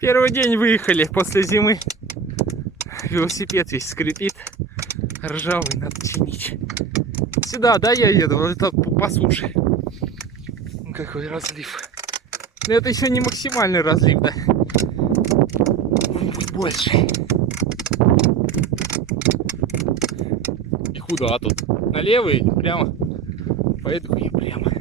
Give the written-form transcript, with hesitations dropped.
Первый день выехали после зимы. Велосипед весь скрипит. Ржавый, надо чинить. Сюда, да, я еду? Вот это по суше. Какой разлив. Но это еще не максимальный разлив, да? Будет больше. И куда тут? Налево или прямо? Пойду и прямо.